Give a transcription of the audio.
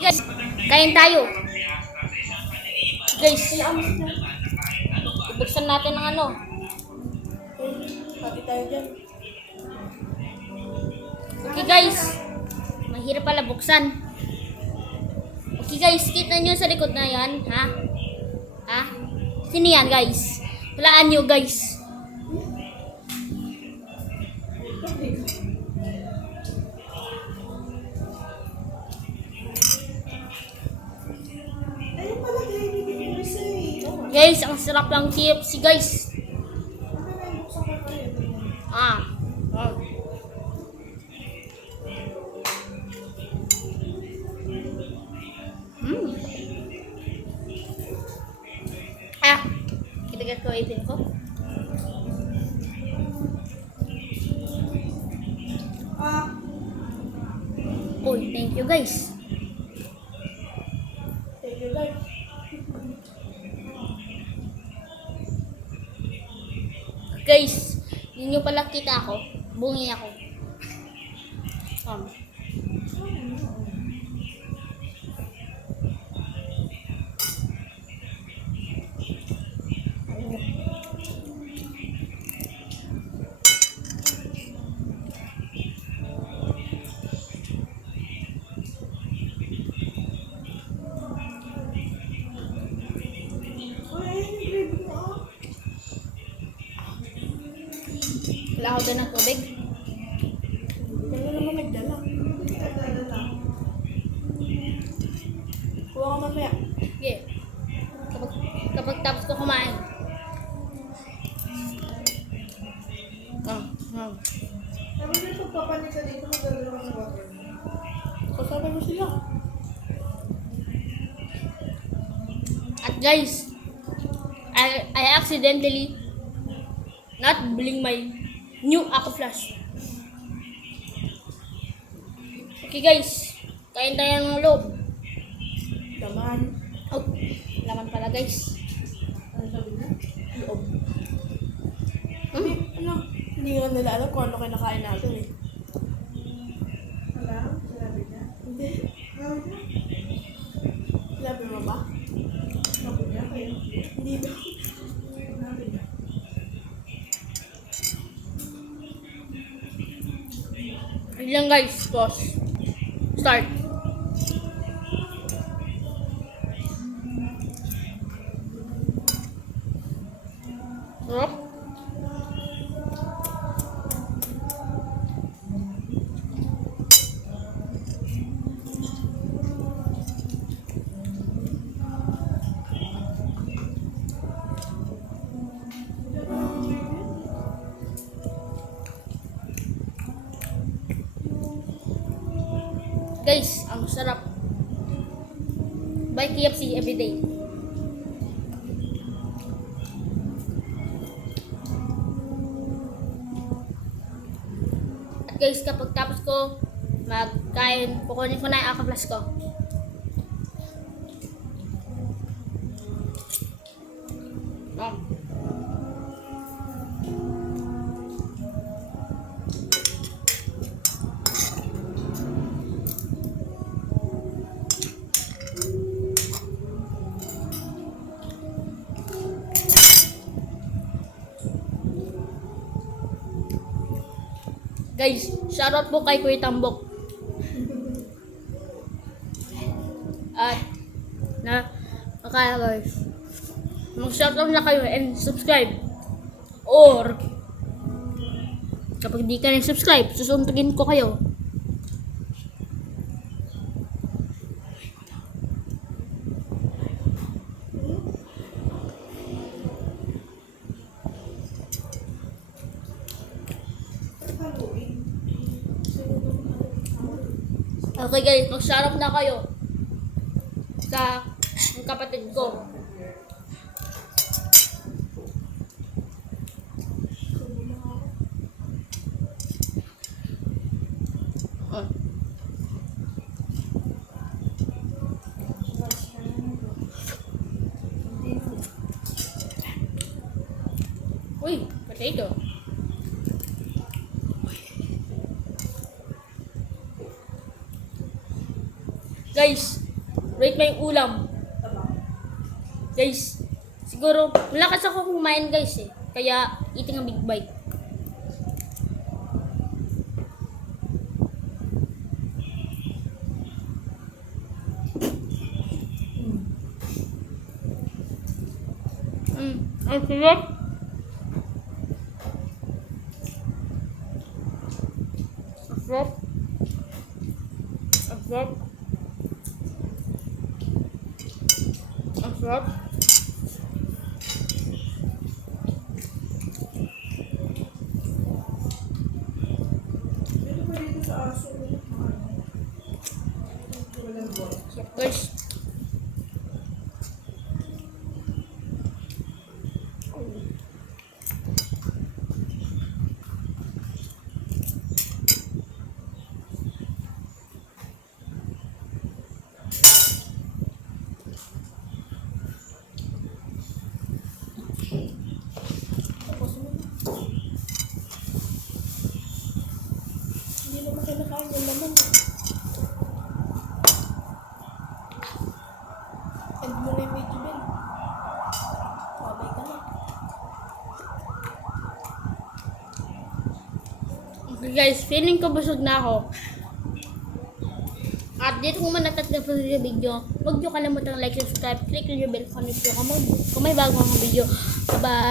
Guys, kain tayo. Guys, buksan natin ng ano. Pati tayo dyan. Okay guys, mahirap pala buksan. Okay guys, kita nyo sa likod na yan, ha? Ha? Sino yan guys? Walaan nyo guys. Ayun pala, gravy din mo isa eh. Guys, ang sarap ng KFC guys. Ano na yung buksan ko kayo? Ah. Oh. Ah. Kita ko ipin ko. Uy, thank you guys. Thank you guys. Guys, hindi nyo pala kita ako. Bungi ako. Ay, ayun yung gravy mo ah. Wala ako doon ng tubig. Kaya naman nagdala. Nagdala. Kuha ka mamaya. Yeah. Kapag tapos ko kumain. Sabi niyo pagpapanik ka dito, magdala ka ng water. Kasama mo sila. At guys, I accidentally not bling my new Aqua Flash. Okay guys, kain tayo ng loob. Laman. Oh, laman pala guys. Ano sabi niya? Loob. Hmm? Ano? Hindi nga nila alam kung ano kinakain natin eh. Alam? Sinabi niya? Hindi. Sinabi mo ba? Sinabi niya kayo? Hindi ba? Sinabi niya. Yun lang guys, pause. Start. Sarap. Guys, ang sarap. Buy KFC everyday. At guys, kapag tapos ko magkain, kukunin ko na yung Aqua Flash ko. Guys, shoutout po kay Kuya Tambok. At guys, mag-shoutout na kayo and subscribe. Or kapag di ka nag-subscribe, susuntukin ko kayo. Okay guys, mag-shoutout na kayo sa ang kapatid ko. Uy, potato. Guys, rate mo yung ulam. Tama. Guys, siguro, malakas ako kumain guys eh. Kaya, eating a big bite. Ang sarap. Ang sarap. Ang sarap. Ang sarap. Dito pa dito sa aso. Walang boy. Sarap guys. Tapos mo. Hindi naman kinakain yung laman. End mo na yung medyo bell. Babay ka na. Okay guys, feeling ko busog na ako. At dito kung manatapos na yung video, huwag nyo kalimutang like, subscribe, click yung bell kung may bago akong video. Bye!